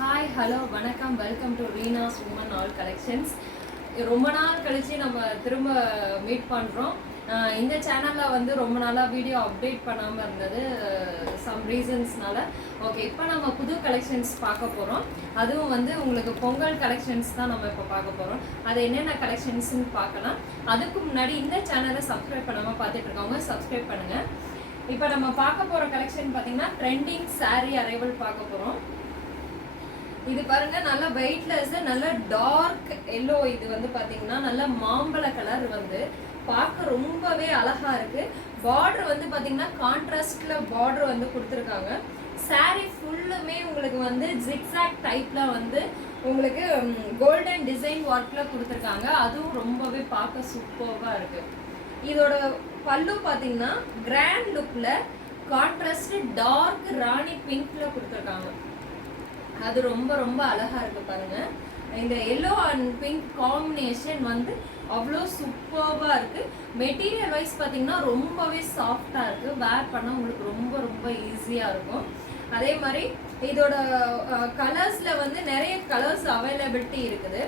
Hi hello வணக்கம் welcome to Reena's women all collections. ரொம்ப நாள் கழிச்சு நம்ம திரும்ப மீட் பண்ணுறோம். இந்த சேனலில் வந்து ரொம்ப நாளாக வீடியோ அப்டேட் பண்ணாமல் இருந்தது சம் ரீசன்ஸ்னால. ஓகே, இப்போ நம்ம புது கலெக்ஷன்ஸ் பார்க்க போகிறோம். அதுவும் வந்து உங்களுக்கு பொங்கல் கலெக்ஷன்ஸ் தான் நம்ம இப்போ பார்க்க போகிறோம். அது என்னென்ன கலெக்ஷன்ஸ்னு பார்க்கலாம். அதுக்கு முன்னாடி இந்த சேனலை சப்ஸ்கிரைப் பண்ணாமல் பார்த்துட்டு இருக்கவங்க சப்ஸ்கிரைப் பண்ணுங்கள். இப்போ நம்ம பார்க்க போகிற கலெக்ஷன் பார்த்தீங்கன்னா ட்ரெண்டிங் சாரீ அரைவல் பார்க்க போகிறோம். இது பாருங்க, நல்ல வெயிட்லெஸ், நல்ல டார்க் எல்லோ. இது வந்து பாத்தீங்கன்னா நல்ல மாம்பழ கலர், வந்து பார்க்க ரொம்பவே அழகா இருக்கு. பார்டர் வந்து பாத்தீங்கன்னா கான்ட்ராஸ்ட்ல பார்டர் வந்து கொடுத்துருக்காங்க. சாரி ஃபுல்லுமே உங்களுக்கு வந்து ஜிக்ஸாக் டைப்ல வந்து உங்களுக்கு கோல்டன் டிசைன் ஒர்க்ல கொடுத்துருக்காங்க. அதுவும் ரொம்பவே பார்க்க சூப்பர்வா இருக்கு. இதோட பல்லு பாத்தீங்கன்னா கிராண்ட் லுக்ல கான்ட்ராஸ்ட் டார்க் ராணி பிங்க்ல கொடுத்துருக்காங்க. அது ரொம்ப ரொம்ப அழகா இருக்கு பாருங்க. இந்த எல்லோ அண்ட் பிங்க் காம்பினேஷன் வந்து அவ்வளோ சூப்பர்வா இருக்கு. மெட்டீரியல் வைஸ் பார்த்தீங்கன்னா ரொம்பவே சாஃப்டா இருக்கு. வேர் பண்ண உங்களுக்கு ரொம்ப ரொம்ப ஈஸியா இருக்கும். அதே மாதிரி இதோட கலர்ஸ்ல வந்து நிறைய கலர்ஸ் அவைலபிலிட்டி இருக்குது.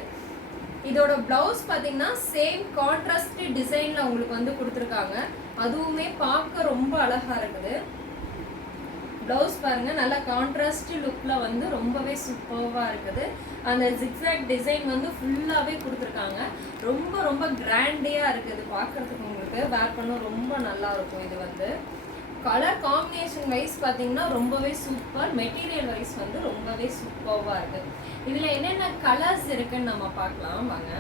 இதோட பிளவுஸ் பார்த்தீங்கன்னா சேம் கான்ட்ராஸ்ட் டிசைன்ல உங்களுக்கு வந்து கொடுத்துருக்காங்க. அதுவுமே பார்க்க ரொம்ப அழகா இருக்குது. ப்ளவுஸ் பாருங்க, நல்ல கான்ட்ராஸ்ட் லுக்ல வந்து ரொம்பவே சூப்பர்வா இருக்குது. அந்த ஜிக்ஸாக் டிசைன் வந்து ஃபுல்லாவே கொடுத்துருக்காங்க. ரொம்ப ரொம்ப கிராண்டியா இருக்குது பார்க்கறதுக்கு. உங்களுக்கு வேர் பண்ண ரொம்ப நல்லா இருக்கும். இது வந்து கலர் காம்பினேஷன் வைஸ் பார்த்தீங்கன்னா ரொம்பவே சூப்பர். மெட்டீரியல் வைஸ் வந்து ரொம்பவே சூப்பர்வா இருக்கு. இதுல என்னென்ன கலர்ஸ் இருக்குன்னு நம்ம பார்க்கலாம் வாங்க.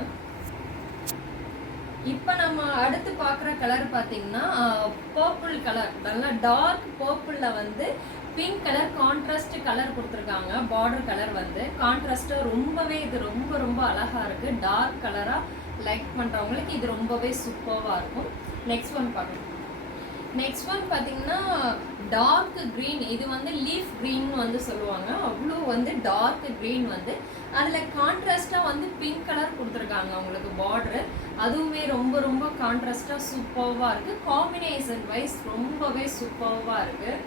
இப்போ நம்ம அடுத்து பார்க்குற கலர் பார்த்தீங்கன்னா பர்பிள் கலர். நல்லா டார்க் பர்பிளில் வந்து பிங்க் கலர் கான்ட்ராஸ்ட் கலர் கொடுத்துருக்காங்க. பார்டர் கலர் வந்து கான்ட்ராஸ்ட்டாக ரொம்பவே இது ரொம்ப ரொம்ப அழகாக இருக்குது. டார்க் கலராக லைக் பண்ணுறவங்களுக்கு இது ரொம்பவே சூப்பராக இருக்கும். நெக்ஸ்ட் ஒன் பார்க்கலாம். நெக்ஸ்ட் ஒன் பார்த்தீங்கன்னா டார்க் க்ரீன். இது வந்து லீஃப் க்ரீன் வந்து சொல்லுவாங்க. அவ்வளோ வந்து டார்க் க்ரீன் வந்து அதில் கான்ட்ராஸ்டாக வந்து பிங்க் கலர் கொடுத்துருக்காங்க உங்களுக்கு பார்டரு. அதுவுமே ரொம்ப ரொம்ப கான்ட்ராஸ்டாக சூப்பர்வாக இருக்குது. காம்பினேஷன் வைஸ் ரொம்பவே சூப்பர்வாக இருக்குது.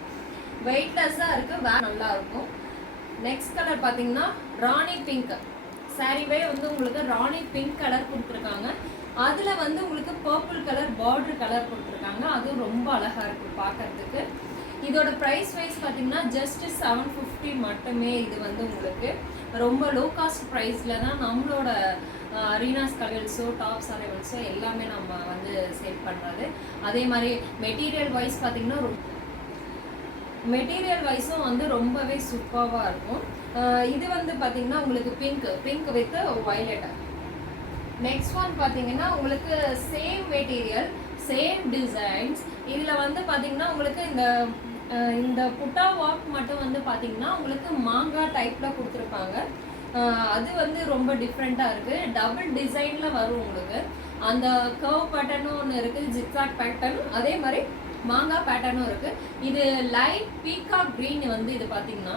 வெயிட்லெஸ்ஸாக இருக்குது. வேறு நல்லா இருக்கும். நெக்ஸ்ட் கலர் பார்த்தீங்கன்னா ராணி பிங்க். சாரிவே வந்து உங்களுக்கு ராணி பிங்க் கலர் கொடுத்துருக்காங்க. அதில் வந்து உங்களுக்கு பர்பிள் கலர் பார்டர் கலர் கொடுத்துருக்காங்க. அதுவும் ரொம்ப அழகாக இருக்குது பார்க்கறதுக்கு. இதோட ப்ரைஸ் வைஸ் பார்த்தீங்கன்னா ஜஸ்ட் 750 மட்டுமே. இது வந்து உங்களுக்கு ரொம்ப லோ காஸ்ட் ப்ரைஸில் தான் நம்மளோட ரீனாஸ் கலர்ஸோ டாப்ஸ் அரைவல்ஸோ எல்லாமே நம்ம வந்து சேல் பண்ணுறது. அதே மாதிரி மெட்டீரியல் வைஸ் பார்த்தீங்கன்னா மெட்டீரியல் வைஸும் வந்து ரொம்பவே சூப்பராக இருக்கும். இது வந்து பார்த்தீங்கன்னா உங்களுக்கு pink with violet. Next one பார்த்தீங்கன்னா உங்களுக்கு சேம் மெட்டீரியல் சேம் டிசைன்ஸ். இதில் வந்து பார்த்தீங்கன்னா உங்களுக்கு இந்த புட்டா வாக் மட்டும் வந்து பார்த்தீங்கன்னா உங்களுக்கு மாங்காய் டைப்பில் கொடுத்துருப்பாங்க. அது வந்து ரொம்ப டிஃப்ரெண்ட்டாக இருக்குது. டபுள் டிசைனில் வரும் உங்களுக்கு. அந்த கர்வ் பேட்டர்னும் ஒன்று இருக்குது, ஜிக்ஸாக் பேட்டர்னும், அதே மாதிரி மாங்காய் பேட்டர்னும் இருக்குது. இது லைட் பீகாக் க்ரீன் வந்து இது பார்த்தீங்கன்னா.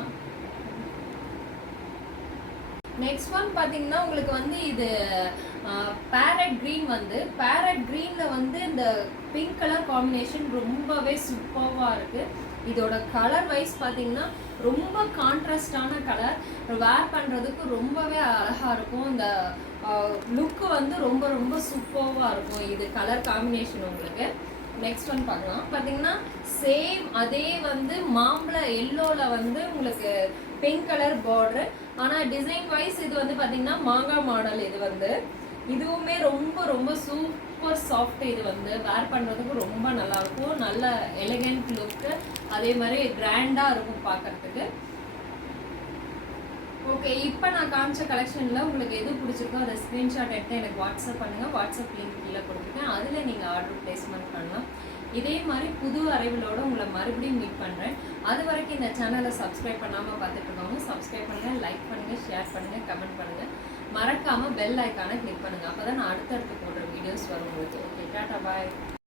நெக்ஸ்ட் ஒன் பார்த்தீங்கன்னா உங்களுக்கு வந்து இது பேரட் க்ரீன். வந்து பேரட் க்ரீனில் வந்து இந்த பிங்க் கலர் காம்பினேஷன் ரொம்பவே சூப்பராக இருக்குது. இதோட கலர் வைஸ் பார்த்தீங்கன்னா ரொம்ப கான்ட்ராஸ்டான கலர். வேர் பண்ணுறதுக்கு ரொம்பவே அழகாக இருக்கும். இந்த லுக்கு வந்து ரொம்ப ரொம்ப சூப்பராக இருக்கும். இது கலர் காம்பினேஷன் உங்களுக்கு. நெக்ஸ்ட் ஒன் பார்க்கலாம். பார்த்தீங்கன்னா சேம் அதே வந்து மாம்பழ எல்லோவில் வந்து உங்களுக்கு பிங்க் கலர் பார்டர். ஆனால் டிசைன் வைஸ் இது வந்து பார்த்தீங்கன்னா மாங்காய் மாடல். இது வந்து இதுவுமே ரொம்ப ரொம்ப சூப்பர் சாஃப்ட். இது வந்து வேர் பண்ணுறதுக்கு ரொம்ப நல்லாயிருக்கும். நல்ல எலிகண்ட் லுக்கு, அதே மாதிரி கிராண்டாக இருக்கும் பார்க்கறதுக்கு. ஓகே, இப்போ நான் காமிச்ச கலெக்ஷனில் உங்களுக்கு எது பிடிச்சிருக்கோ அதை ஸ்க்ரீன்ஷாட் எடுத்து எனக்கு வாட்ஸ்அப் பண்ணுங்கள். வாட்ஸ்அப் லிங்க் கீழே கொடுத்துருக்கேன். அதில் நீங்கள் ஆர்டர் பிளேஸ்மெண்ட் பண்ணலாம். இதே மாதிரி புது அரைவலோடு உங்களை மறுபடியும் மீட் பண்ணுறேன். அது வரைக்கும் இந்த சேனலை சப்ஸ்கிரைப் பண்ணாமல் பார்த்துட்டு இருக்கவங்க சப்ஸ்கிரைப் பண்ணுங்கள், லைக் பண்ணுங்கள், ஷேர் பண்ணுங்கள், கமெண்ட் பண்ணுங்கள். மறக்காமல் பெல் ஐக்கானை கிளிக் பண்ணுங்கள். அப்போ தான் நான் அடுத்தடுத்து போடுற வீடியோஸ் வரும் உங்களுக்கு. ஓகே, டாடா பாய்.